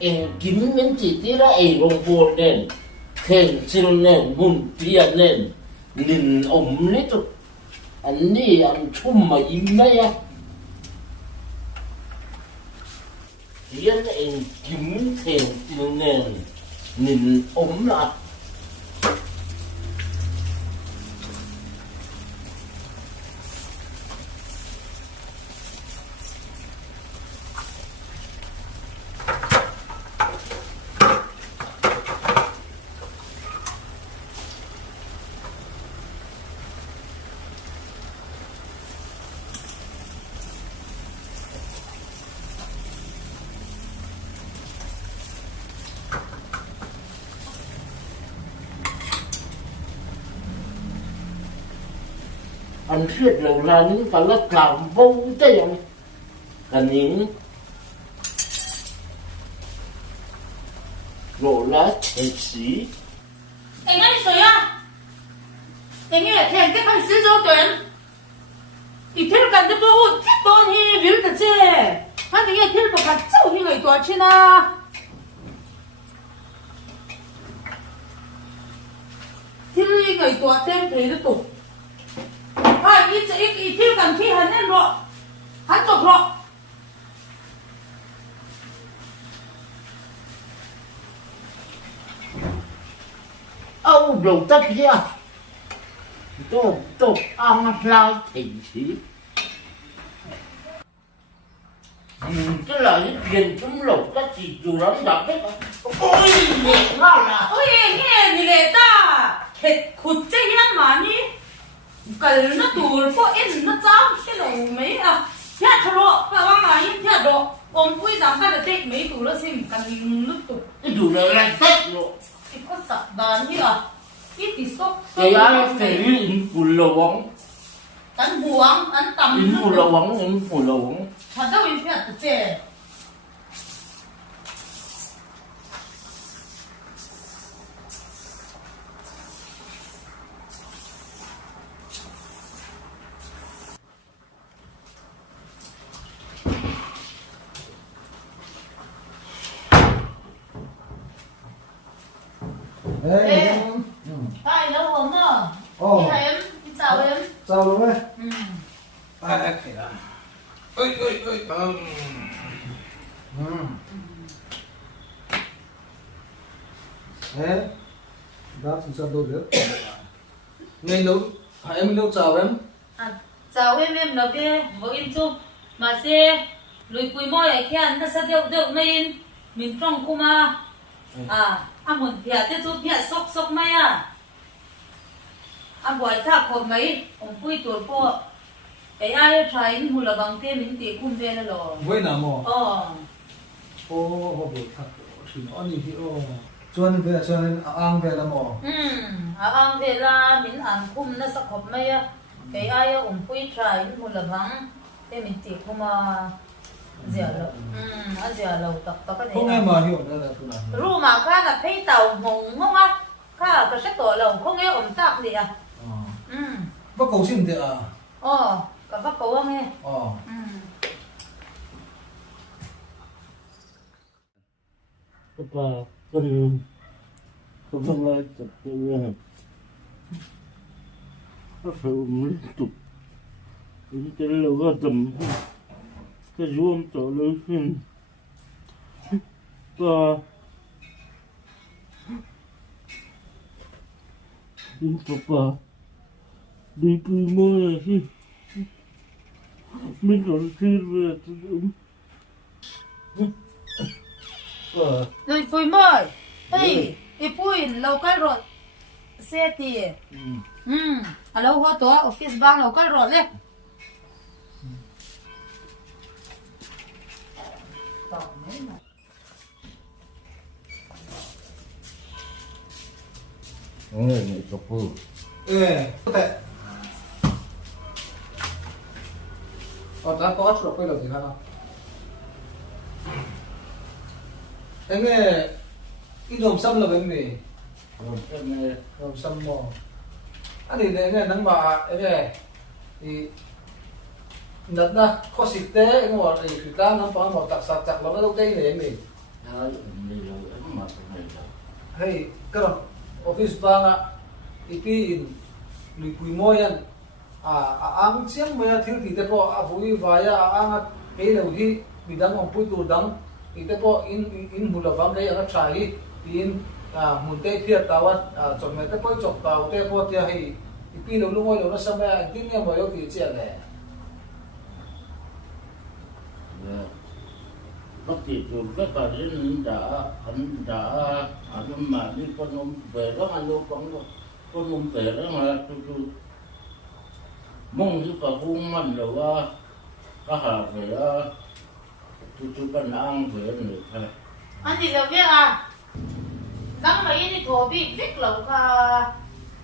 em kiếm những chỉ tiết là em không buồn nên khen xin nên muốn tiền nên liền ổn lấy tụ anh đi anh chung mà im đấy á khiến em kiếm khen xin nên liền ổn lại anh biết là những cái là cảm vô tiền là những rồi là thể sĩ anh ấy谁啊？anh ấy天天看洗手间，一天干这不这多你人的这，他这一天不看走起来多钱啊？天一个多天赔的多，啊一天干天很难做，很做不了。Âu đồ tất kia tôi ăn lao thị sĩ cái lời nhìn chúng lục cái gì dù lắm đọc đấy ôi nhẹ ngon là ôi nghe như vậy ta thịt khụt chơi nhăn mà nhỉ cái nó tủi có in nó cháu cái đầu mấy à thiệt cho lộ cái băng này thiệt độ ông quý giảm cái tết mấy tủi nó xem cái nước tủi cái dù là tết rồi cái có sập đàn như à ít tí sốt cái ai phải in phủ lầu bóng anh buông anh tầm in phủ lầu bóng thật ra mình phải tự chế Ê, Hai đâu uống à? Ồ. Đi em, đi chào em. sao đúng đấy? Ừ. Ai kể là. Ơi. Thế, đó thì sao tôi biết? Ngay nấu, em nấu chào em. À, chào em là kia, vô in chung. Mà xe, lùi cùi môi ấy khen, nó sẽ đều mình trong khu mà. À, anh muốn phía tiết chút phía sốc mấy à. Anh gọi thác hồn mấy, ông cùi tuổi cô. Cái ai trái hù là bằng tiền mình tỉ cung về là rồi. Với nào mò? Ồ, Họ biểu thật, thì nó như thế ô. Cho nên ăn về là mò. anh về là mình ăn cung nó sắc hộp mấy à. Cái ai ông cùi trái hù là bằng tiền mình tỉ cung mà. Dẻo lâu, anh dẻo lâu tập cái này. Không nghe mà hiểu ra là tôi làm. Ru mà khá là thấy tàu hồng không á, khá cái sách tổ lâu không nghe ổn tạc gì à? Bác cầu xin thì à? Cả bác cầu không nghe. Papa con lại tập cái nó phải liên tục những cái lâu tầm cái ruộng tổ lớn hơn và đi papa đi quy mô này chứ mình còn chưa về đúng Rồi phơi mồi, ê, phơi lâu cái rồi, xe thì, lâu hoa tổ office bang lâu cái rồi đấy. người này cặp vừa Ê, có tệ. Ta có rồi quay đầu thì nào? Em nghe cái dòng sâm là cái gì? rồi cái này Dòng sâm mò. Anh thì nghe nắng bà em nghe thì nát na khó xịt té ngồi thì khi ta ngắm phẳng một tạc sạc chặt nó đâu tây này mình đi rồi em mà này là hay cái đó office bang à ipi lùi cùi môi anh ang chiang mày thiếu thì thế po vui vài ang cái đầu đi bị đắng ông bùi tù đắng thì thế po in mù lợp vắng đây anh trai in muốn tê thiệt tao chọn mày thế po chọn tao thế po thế hay ipi đầu lúc môi đầu nó sao mày anh tin nghe mày đâu thì chuyện này nó chỉ từ cái bà đến đã anh mà đi con ông về đó anh đâu con ông về đó mà tôi mong như bà hung mạnh rồi có hà về tôi cần ăn về nữa thôi anh thì là biết nắng mấy đi thổ bị vết lẩu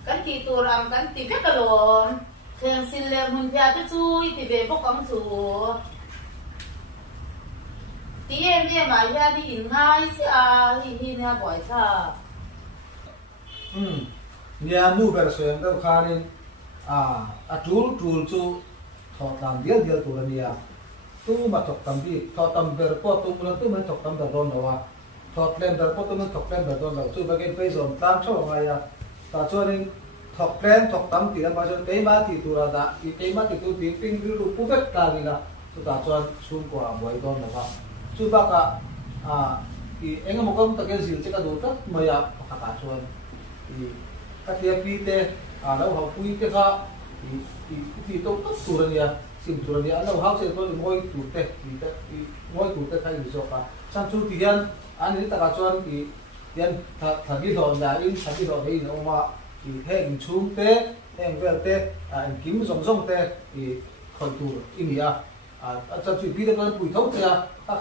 cái kỳ tù làm cái tì vết cả lồn thường xin lên mình ra cho chui thì về bốc cắm chủ tí em đi mà ra đi in ngay chứ hi nha bỏi cha nhà nu về rồi em đâu khai nên tool chu thọ làm điều tụi anh nhà tu mà thọ tầm đi thọ tầm về po tu mà tu mình thọ tầm đời rồi đâu thọ lên đời po tu mình thọ lên đời rồi đâu chu về cái bây giờ tam châu ngay ta cho nên thọ lên thọ tầm thì làm bao giờ cái ba thì tụi là đã cái ba thì tụi thì pin cáiรูปvết ta đi là tụi ta cho xuống qua buổi đó đâu chu ba cả anh em một con ta cái gì chứ cái đồ tất mà ya cả cho các tiệm pi te lâu học quy te kha thì tôi cấp tụi anh ya xin tụi anh ya lâu học sẽ tôi ngồi tụi te ngồi tụi te thay được cả sang chu thì anh ấy ta cho thì anh thằng đi thằng nhà in thằng đi thằng đấy nó mà thì hẹn chung te hẹn về te anh kiếm rong te thì khỏi tụi in ya cho chuyện pi te con bùi thốc te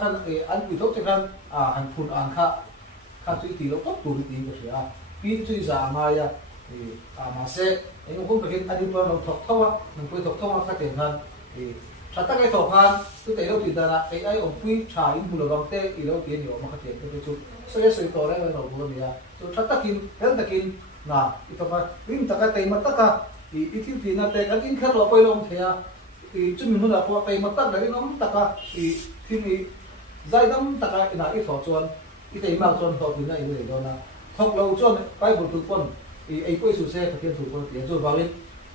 khăn anh bùi thốc te khăn anh phun anh khá chuyện thì nó cấp tụi thì cái gì pi chui giả mà ya thì mà sẽ anh cũng phải anh đi vào nó thọc thâu mình phải thọc thâu các tiền hơn thì thật tất cái thọc hơn tôi thấy đâu thì là cái ai ông quy trả in bùn lòng tê thì đâu tiền nhiều mà các tiền cái chút sẽ sợi to đấy nó đầu luôn ya tôi thật tất kim hết tất kim là cái thọc mà in tất cái tiền mà tất cả thì ít thì là tiền cái in khác là quay lòng thế thì chúng mình là có tiền mà tất đấy nó tất cả thì giai đoạn tất cả là ít thọ chuan cái tiền mà chuan thọ thì này người đó là thọc lâu chuan cái bột thực quân thì ấy quay xuống xe thực hiện thủ quân tiền rồi vào lên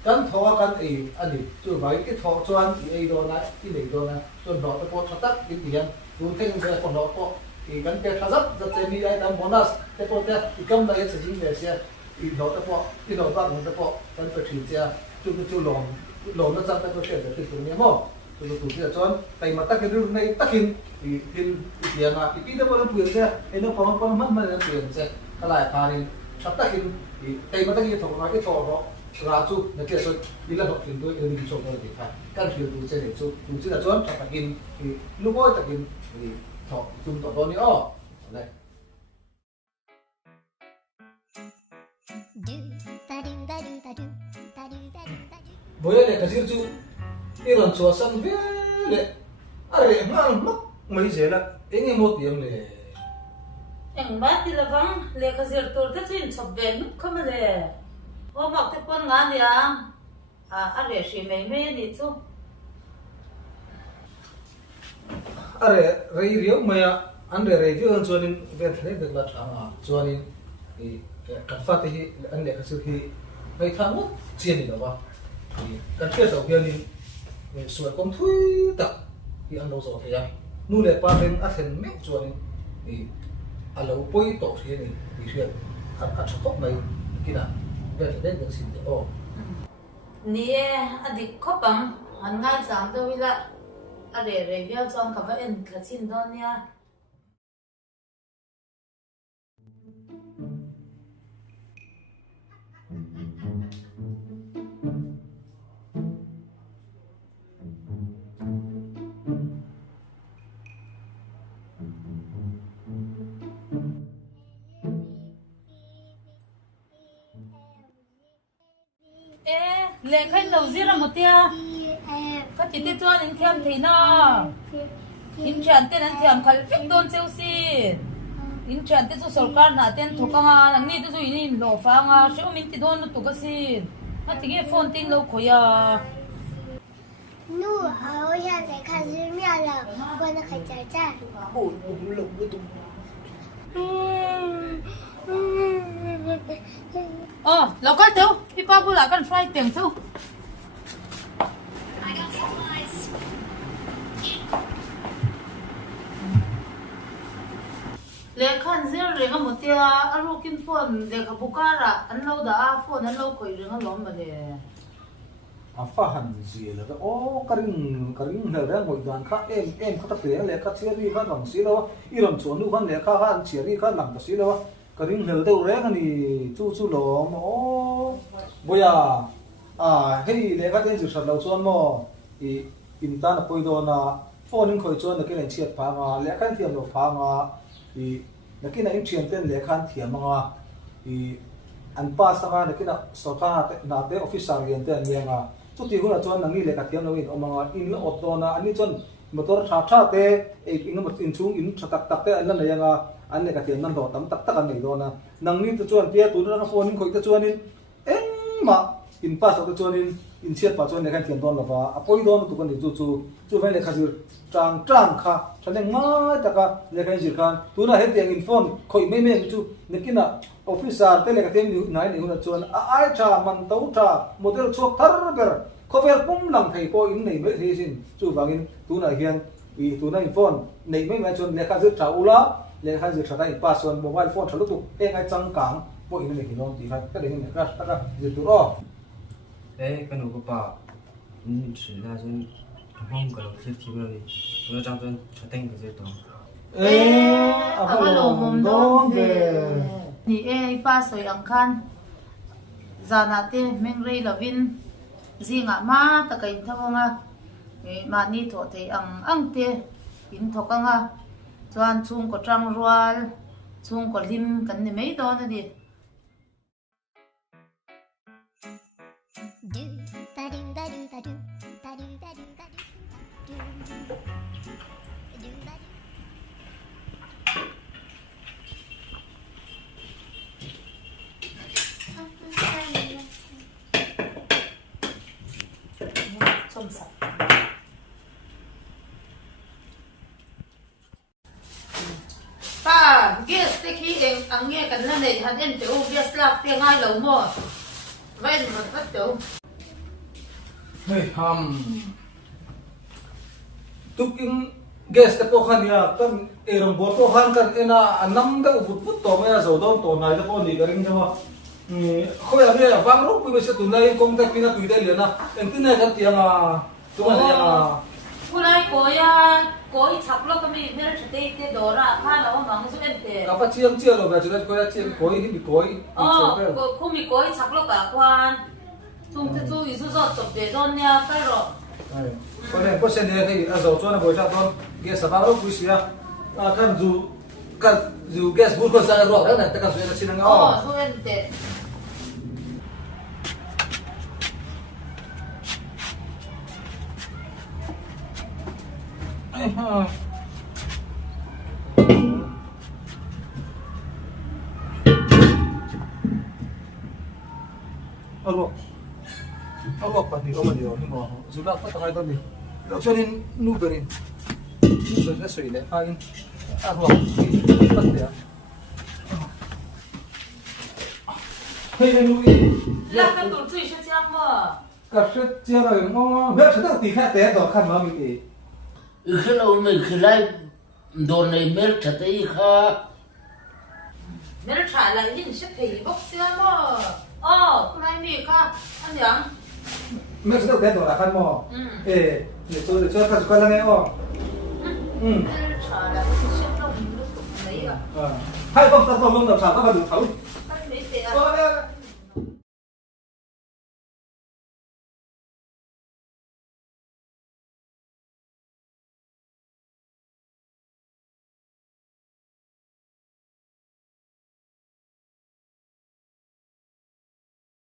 căn thọ căn ấy anh đi rồi vào cái thọ chuan thì ấy đó là cái này đó là chuan đó nó có tắt cái tiền rồi thêm về còn đó có thì căn cái khá rất là mi ai đang bonus cái có cái thì cầm lại sẽ chính về xe thì đó có cái đó bắt nó có căn phải chuyển xe chú lồng nó ra cái có thể là cái tụi nhé mò tụi tụi kia chuan tay mà tắt cái đường này tắt hin thì tiền mà cái đó nó quyền xe cái nó còn mất mà nó quyền xe cái lại phá đi sắp tắt hin thì tay mà tắt cái thọ cái thọ đó ra chú nó kia rồi đi là học chuyện tôi đi chọn rồi thì phải căn chuyện tôi sẽ để chú chỉ là chuan tắt hin thì lúc đó tắt hin thì thọ chúng tỏ đó nữa đây với lại cái gì chú đi làm chùa sân viết lệ để ngang mất mấy giờ là anh em một điểm lệ em bắt thì là vắng lệ cái gì tôi tất nhiên chụp về lúc không lệ ô mặc cái con ngán đi anh để suy mấy đi chú rei riu maya an re review an chuanin ve thle được la thanga chuanin i kan fa te hi an le khasu hi mai thang mo chian ni lawa i kan fe to hian ni suai kom thui tak hi an lo zo the ya nu le pa ben a then me chuanin i a lo poi to hian ni i hian a thok mai kina ve thle được sin de o ni adik khopam an ngai sang to wila để video trong cả các em cả xin đón nha. Ê, lệ khách đầu riêng là một tia. Các chị tiết cho anh thêm thế nào? In tràn tên anh thêm khẩn phích đôn siêu xin. In tràn tiết cho sổ can là tên thuộc ang nang ni tu in lo phang siêu min ti đôn tu ka xin. Các chị nghe phone tin lâu khối à. Nu nu ở nhà để khai dưới nhà là quên khai trả trả ôi lồng cái tụng lâu cái tiêu đi ba bữa lại con fry tiền tiêu lệ khăn riêng rồi cái một tia anh lúc kim phone để cái bút ra anh lâu đã phone anh lâu quay rồi anh lỏm mà để à pha hẳn gì là cái ô cái này ra ngồi đoàn khác em khác tiếng lệ khác chia đi khác làm xí đâu iron chuẩn nu khác lệ khác chia đi khác làm xí đâu cái này đâu ra cái này chu lỗ mà ô bây giờ hey lệ khác tên chữ sẵn lâu chuẩn mà in ta là coi đó na phone in khởi chuẩn là cái này chia phá mà lệ khác thiam lâu phá mà là cái này in truyền tên lệ khác thiam mà anh pa sang cái đó sở ca na te officer liền tên liền chút thì cũng là cho năng lực cả tiếng nói ông mà in nó auto na anh chọn motor thả te in một in chung in tắc te anh là anh này cả tiếng năng độ tắm tắc anh này đó na năng lực tôi chọn tia tôi nó phone in khởi tôi chọn in em mà in pa tôi chọn in chiết pa chọn này cái tiếng đó là và apoi đó tôi còn đi chú phải lấy cái gì trang kha cho nên mai tất cả lấy cái gì khan tôi là hết tiếng in phone khởi mấy chú nên cái nào officer te le ka tem nai ni huna chuan ai tha man to tha model chok thar ber khovel pum lang thei po in nei me thei sin chu wangin tu na hian tu na phone nei me chuan le kha zu tha ula le kha zu tha dai password mobile phone thalo tu engai changkang po in nei hinon ti kha ka ding ne crash ta ka zu tu ro cái nụ của bà chỉ là dân mong cái thiết thi rồi nó trong dân cho tên cái gì đó alo mom dong về ni e pa soi ang khan zana te meng rei lovin zinga ma ta kai thawanga ma ni tho thei ang te in thokanga chuan chung ko tang rual chung ko lim kan ni mei do na di pa guess te khi em ang nghe kan na nei han en te u guess lak te ngai lo mo vai mà bắt đầu hey tuk in guest te po khan ya kan eram bor po khan kan ena anam da uput to me zo don to nai da po ni garing jawa khoi am ya wang ro pu se tu nai kong ta pina tu de le na en tin na kan tiang tu ma ya kulai koya koi chaklo kami mer chate te dora kha lo mang su en te ka pa chiang chia lo ba chu da ko ya chiang koi hi bi koi ko khumi koi chaklo ka kwan chung te chu isu zo chop be don ya kai ro ko ne ko se ne thei a zo chona boi ta don ge sa ba ro pu sia kan zu gas bu ko sa ro da na ta ka su na chinang su en te alo pa ni o ma ni o ni mo zula fa ta kai don ni lo chonin nu berin nu ber na soi le a in alo pa te hey nu i la ka tu chui shi chiang mo ka se chia rồi mo me se ta ti kha te do khan ma mi ni khi nào mình khi lại đồ này mer thật ấy kha mer tra la yin shi thei bok sia mo kulai mi kha an yang me se ta te do la khan mo le cho ka ka la ne o mer tra la yin shi lo mi lu nei ga hai con ta to lông đầu sào các bạn được thấu